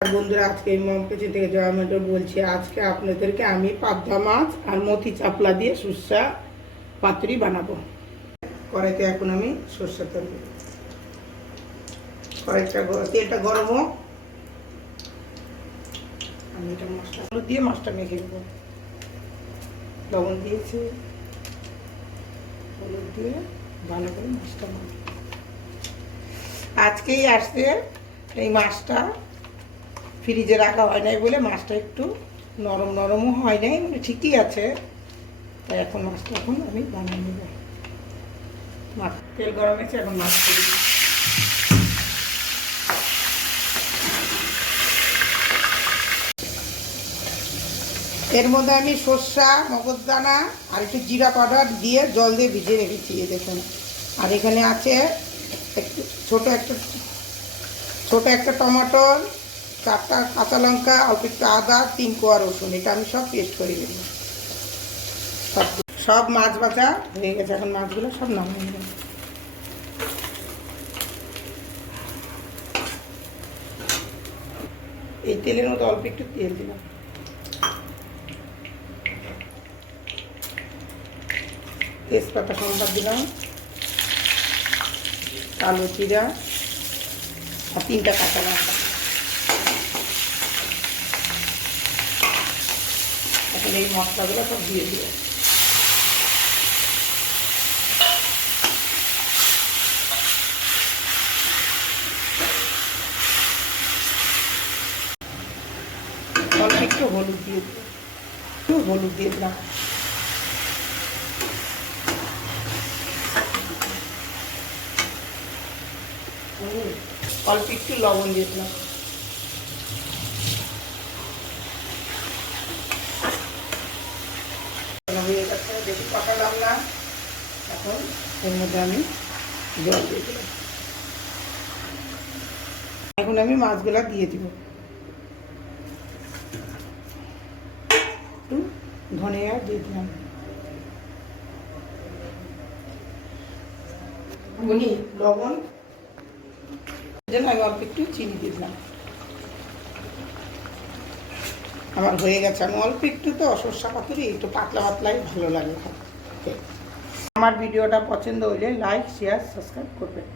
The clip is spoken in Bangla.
বন্ধুরা, আজকে মম কিচেন থেকে জয়া মেটর বলছি। আজকে আপনাদেরকে আমি পাবদা মাছ আর মতি চাপলা দিয়ে সর্ষা পাতুরি বানাবো। কড়াইতে এখন আমি সর্ষা তেল দেব। তেলটা গরম হোক, আমি এটা মশলা দিয়ে মাছটা মেখে দেবো। লবণ দিয়েছি, হলুদ দিয়ে ভালো করে মাছটা মাখবো। আজকেই আসছে এই মাছটা, ফ্রিজে রাখা হয় নাই বলে মাছটা একটু নরম নরমও হয় নাই, মানে ঠিকই আছে। তাই এখন মাছটা আমি বানিয়ে নেব। মাছ তেল গরম হয়েছে, এখন মাছ করে দিই। এর মধ্যে আমি সর্ষা, মগজদানা আর একটু জিরা পাউডার দিয়ে জল দিয়ে ভিজিয়ে রেখেছি, দেখুন। আর এখানে আছে একটু ছোট একটা টমাটোর, 4টা কাঁচা লঙ্কা, অল্প একটু আদা, 3 কোয়া রসুন। এটা আমি সব পেস্ট করে দেব। সব মাছ ভাজা হয়ে গেছে, এখন মাছগুলো সব নামিয়ে দেব। এই তেলের মধ্যে অল্প একটু তেল দিলাম, তেজপাতা সম্বাদ দিলাম, কালো জিরা আর 3টা কাঁচা লঙ্কা। এখন এই মশলাগুলো সব দিয়ে দিব। অল্প একটু হলুদ দিয়ে দিব, হলুদ দিয়ে দিলাম। অল্প একটু লবণ দিয়ে দিলাম। হয়ে গেছে, বেশি কষালাম না। এখন এর মধ্যে আমি জল দিয়ে দিলাম। এখন আমি মাছগুলা দিয়ে দিব। একটু ধনিয়া দিয়ে দিলাম, লবণ, আমি অল্প একটু চিনি দিয়ে দিলাম। আমার হয়ে গেছে। আমি অল্প একটু তো সর্ষা পাতুরি একটু পাতলা পাতলাই ভালো লাগে। আমার ভিডিওটা পছন্দ হলে লাইক, শেয়ার, সাবস্ক্রাইব করবেন।